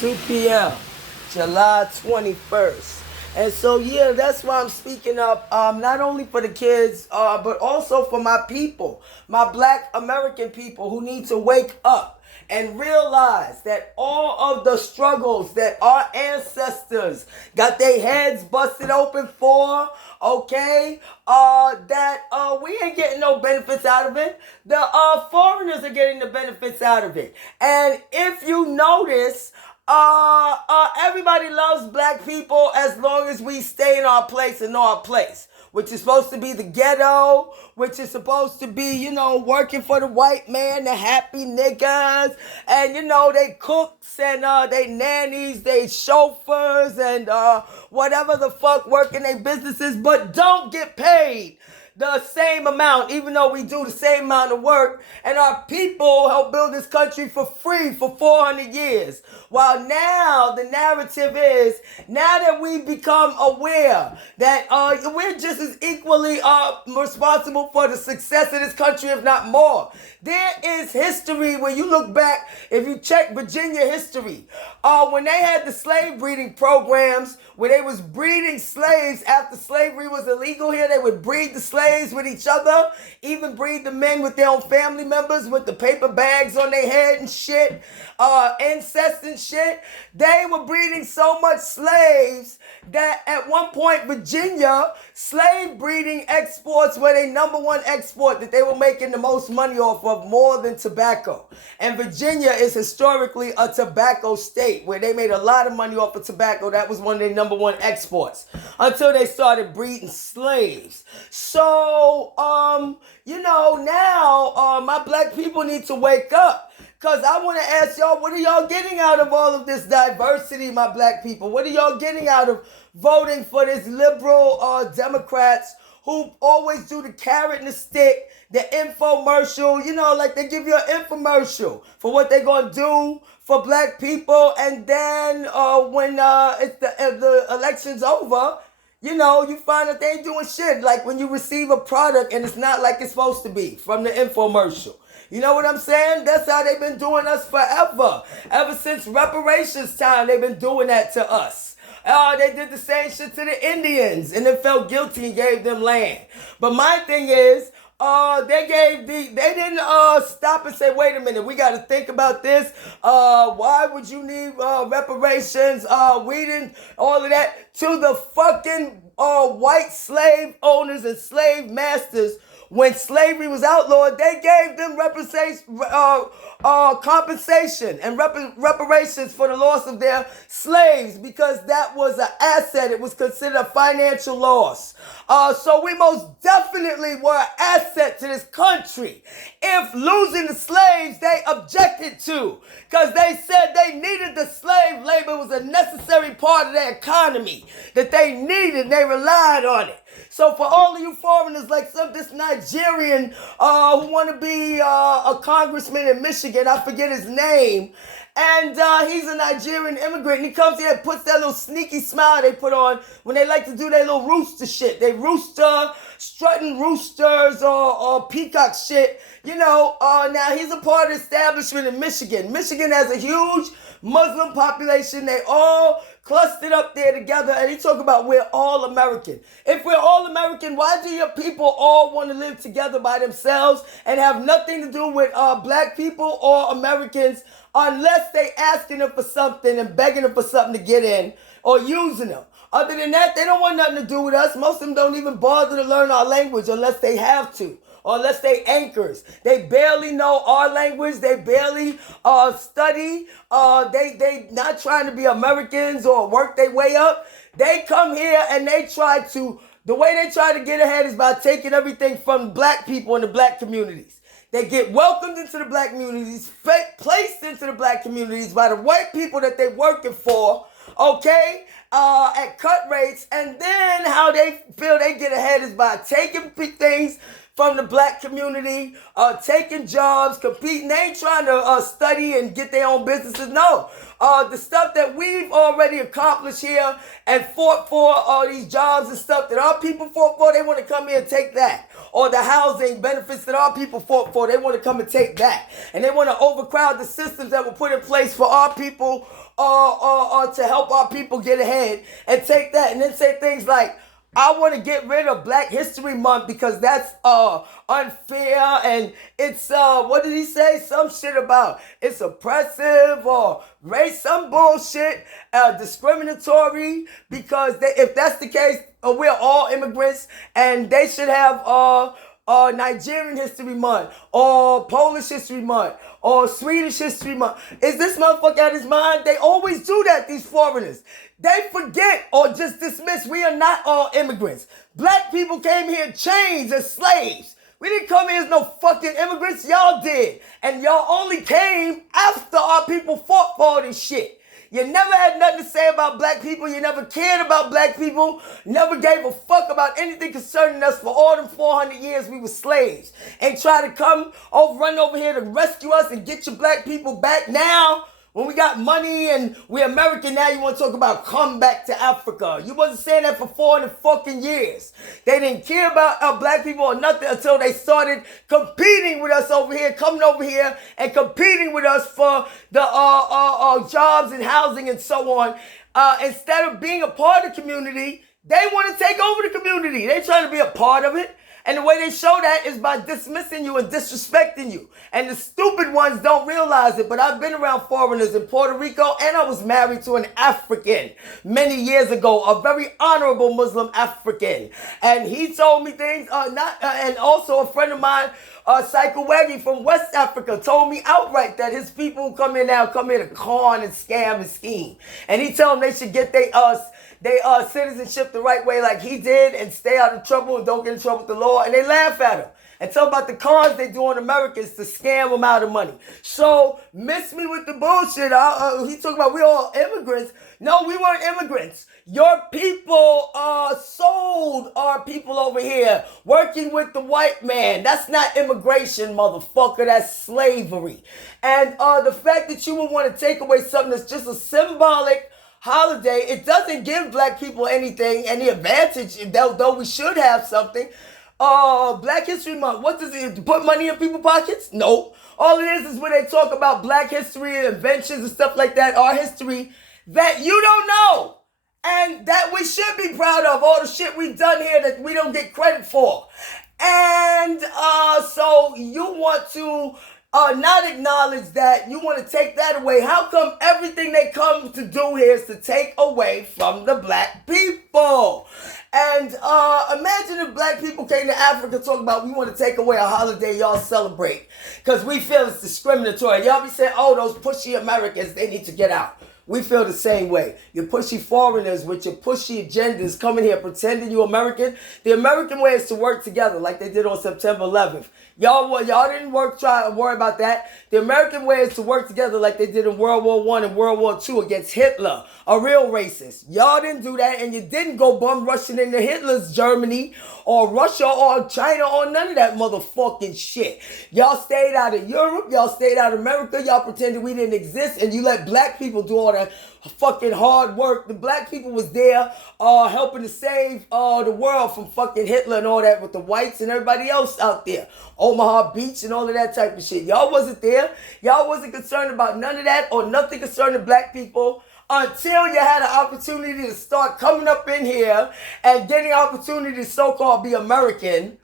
2 p.m., July 21st. And so, yeah, that's why I'm speaking up, not only for the kids, but also for my people, my black American people who need to wake up and realize that all of the struggles that our ancestors got their heads busted open for, okay, that we ain't getting no benefits out of it. The foreigners are getting the benefits out of it. And if you notice, everybody loves black people as long as we stay in our place and know our place, which is supposed to be the ghetto, which is supposed to be, working for the white man, the happy niggas, and, they cooks and they nannies, they chauffeurs and whatever the fuck working their businesses, but don't get paid the same amount, even though we do the same amount of work, and our people help build this country for free for 400 years. While now the narrative is, now that we've become aware that we're just as equally responsible for the success of this country, if not more. There is history when you look back, if you check Virginia history, when they had the slave breeding programs, where they was breeding slaves after slavery was illegal here, they would breed the slaves with each other, even breed the men with their own family members with the paper bags on their head and shit, incest and shit. They were breeding so much slaves that at one point Virginia, slave breeding exports were their number one export that they were making the most money off of, more than tobacco. And Virginia is historically a tobacco state where they made a lot of money off of tobacco. That was one of their number one exports until they started breeding slaves. So, now my black people need to wake up. Because I want to ask y'all, what are y'all getting out of all of this diversity, my black people? What are y'all getting out of voting for this liberal Democrats who always do the carrot and the stick, the infomercial, like they give you an infomercial for what they're going to do for black people. And then when it's the election's over, you find that they ain't doing shit. Like when you receive a product and it's not like it's supposed to be from the infomercial. You know what I'm saying? That's how they've been doing us forever. Ever since reparations time, they've been doing that to us. They did the same shit to the Indians and then felt guilty and gave them land. But my thing is, they didn't stop and say, wait a minute, we got to think about this. Why would you need reparations? We didn't, all of that, to the fucking white slave owners and slave masters. When slavery was outlawed, they gave them compensation and reparations for the loss of their slaves because that was an asset. It was considered a financial loss. So we most definitely were an asset to this country. If losing the slaves, they objected to because they said they needed the slave labor. It was a necessary part of their economy that they needed and they relied on it. So for all of you foreigners, like this Nigerian who want to be a congressman in Michigan, I forget his name, and he's a Nigerian immigrant, and he comes here and puts that little sneaky smile they put on when they like to do their little rooster shit. They strutting roosters or peacock shit. Now he's a part of the establishment in Michigan. Michigan has a huge Muslim population. They all clustered up there together, and he talk about we're all American. If we're all American, why do your people all want to live together by themselves and have nothing to do with black people or Americans unless they asking them for something and begging them for something to get in or using them? Other than that, they don't want nothing to do with us. Most of them don't even bother to learn our language unless they have to, or unless they anchors. They barely know our language. They barely study. They not trying to be Americans or work their way up. They come here and the way they try to get ahead is by taking everything from black people in the black communities. They get welcomed into the black communities, placed into the black communities by the white people that they're working for, okay, at cut rates. And then how they feel they get ahead is by taking things from the black community, taking jobs, competing. They ain't trying to study and get their own businesses. No. The stuff that we've already accomplished here and fought for, all these jobs and stuff that our people fought for, they want to come here and take that. Or the housing benefits that our people fought for, they want to come and take that. And they want to overcrowd the systems that were put in place for our people to help our people get ahead, and take that and then say things like, I want to get rid of Black History Month because that's unfair, and it's what did he say? Some shit about it's oppressive or race, some bullshit, discriminatory, because if that's the case, we're all immigrants and they should have Nigerian History Month or Polish History Month or Swedish History Month. Is this motherfucker out of his mind? They always do that, these foreigners. They forget or just dismiss we are not all immigrants. Black people came here chains as slaves. We didn't come here as no fucking immigrants. Y'all did. And y'all only came after our people fought for all this shit. You never had nothing to say about black people. You never cared about black people. Never gave a fuck about anything concerning us for all them 400 years we were slaves. And try to run over here to rescue us and get your black people back now. When we got money and we're American now, you want to talk about come back to Africa. You wasn't saying that for 400 fucking years. They didn't care about black people or nothing until they started competing with us over here, coming over here and competing with us for the jobs and housing and so on. Instead of being a part of the community, they want to take over the community. They trying to be a part of it. And the way they show that is by dismissing you and disrespecting you. And the stupid ones don't realize it, but I've been around foreigners in Puerto Rico, and I was married to an African many years ago, a very honorable Muslim African. And he told me things, and also a friend of mine, Psycho Waggy from West Africa, told me outright that his people who come here to con and scam and scheme. And he told them they should get their citizenship the right way like he did and stay out of trouble and don't get in trouble with the law. And they laugh at him and tell about the cons they do on Americans to scam them out of money. So miss me with the bullshit. He talking about we all immigrants. No, we weren't immigrants. Your people sold our people over here working with the white man. That's not immigration, motherfucker. That's slavery. And the fact that you would want to take away something that's just a symbolic holiday, it doesn't give black people anything, any advantage, though we should have something. Black History Month, what does it put money in people's pockets? No. All it is when they talk about black history and inventions and stuff like that, our history that you don't know and that we should be proud of, all the shit we've done here that we don't get credit for. And so you want to not acknowledge that, you want to take that away. How come everything they come to do here is to take away from the black people? And imagine if black people came to Africa talking about we want to take away a holiday y'all celebrate because we feel it's discriminatory. Y'all be saying, oh, those pushy Americans, they need to get out. We feel the same way. You pushy foreigners with your pushy agendas coming here pretending you American. The American way is to work together like they did on September 11th. Y'all didn't try to worry about that. The American way is to work together like they did in World War I and World War II against Hitler, a real racist. Y'all didn't do that, and you didn't go bum rushing into Hitler's Germany or Russia or China or none of that motherfucking shit. Y'all stayed out of Europe, y'all stayed out of America, y'all pretended we didn't exist, and you let black people do all that fucking hard work. The black people was there helping to save the world from fucking Hitler and all that with the whites and everybody else out there. Omaha Beach and all of that type of shit. Y'all wasn't there. Y'all wasn't concerned about none of that or nothing concerning black people until you had an opportunity to start coming up in here and getting an opportunity to so-called be American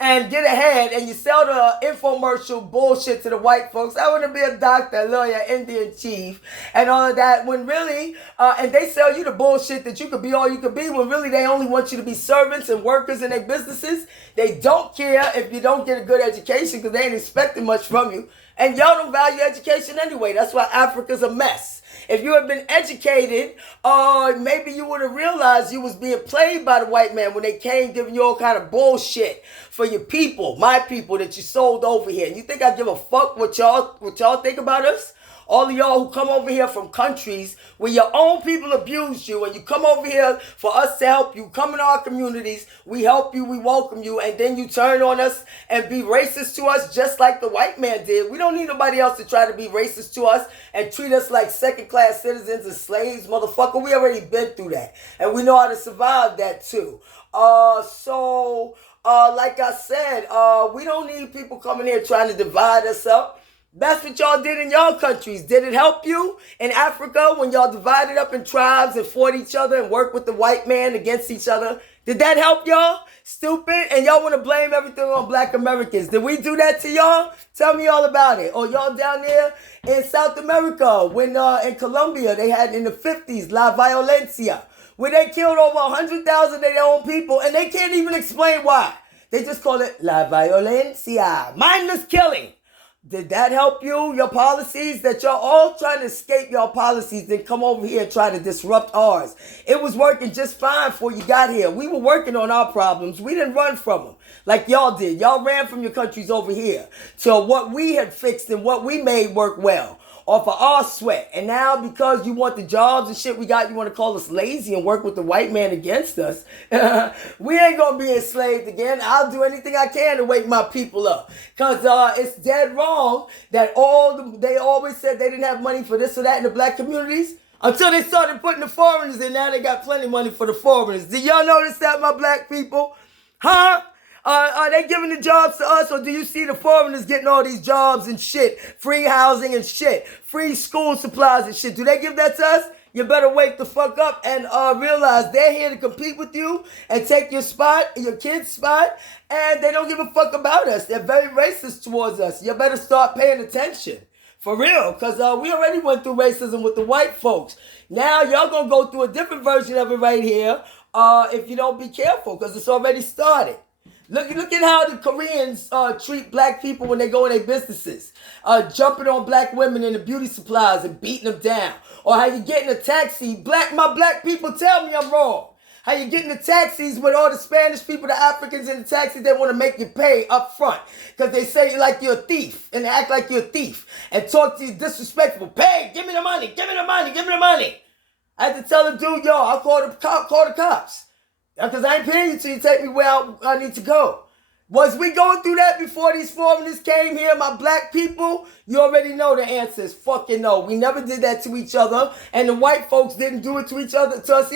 and get ahead, and you sell the infomercial bullshit to the white folks. I want to be a doctor, a lawyer, Indian chief, and all of that, when really, and they sell you the bullshit that you could be all you could be, when really they only want you to be servants and workers in their businesses. They don't care if you don't get a good education because they ain't expecting much from you. And y'all don't value education anyway. That's why Africa's a mess. If you had been educated, maybe you would have realized you was being played by the white man when they came giving you all kind of bullshit for your people, my people that you sold over here. And you think I give a fuck what y'all think about us? All of y'all who come over here from countries where your own people abused you, and you come over here for us to help you, come in our communities, we help you, we welcome you, and then you turn on us and be racist to us just like the white man did. We don't need nobody else to try to be racist to us and treat us like second-class citizens and slaves, motherfucker. We already been through that, and we know how to survive that too. Like I said, we don't need people coming here trying to divide us up. That's what y'all did in y'all countries. Did it help you in Africa when y'all divided up in tribes and fought each other and worked with the white man against each other? Did that help y'all? Stupid. And y'all want to blame everything on black Americans. Did we do that to y'all? Tell me all about it. Or y'all down there in South America when in Colombia they had in the 50s La Violencia, where they killed over 100,000 of their own people and they can't even explain why. They just call it La Violencia. Mindless killing. Did that help you? Your policies that y'all all trying to escape your policies, then come over here and try to disrupt ours. It was working just fine before you got here. We were working on our problems. We didn't run from them like y'all did. Y'all ran from your countries over here to what we had fixed and what we made work well off of our sweat. And now because you want the jobs and shit we got, you want to call us lazy and work with the white man against us. We ain't going to be enslaved again. I'll do anything I can to wake my people up. Because it's dead wrong that they always said they didn't have money for this or that in the black communities. Until they started putting the foreigners in. Now they got plenty of money for the foreigners. Did y'all notice that, my black people? Huh? Are they giving the jobs to us, or do you see the foreigners getting all these jobs and shit? Free housing and shit. Free school supplies and shit. Do they give that to us? You better wake the fuck up and realize they're here to compete with you and take your spot, your kid's spot, and they don't give a fuck about us. They're very racist towards us. You better start paying attention. For real, because we already went through racism with the white folks. Now y'all gonna go through a different version of it right here if you don't be careful, because it's already started. Look at how the Koreans treat black people when they go in their businesses. Jumping on black women in the beauty supplies and beating them down. Or how you get in a taxi. My black people tell me I'm wrong. How you get in the taxis with all the Spanish people, the Africans in the taxis, they want to make you pay up front. Because they say like you're a thief and act like you're a thief. And talk to you disrespectful. Pay, give me the money, give me the money, give me the money. I had to tell the dude, yo, I'll call the cops. Because I ain't paying you till you take me where I need to go. Was we going through that before these foreigners came here, my black people? You already know the answer is fucking no. We never did that to each other. And the white folks didn't do it to each other, to us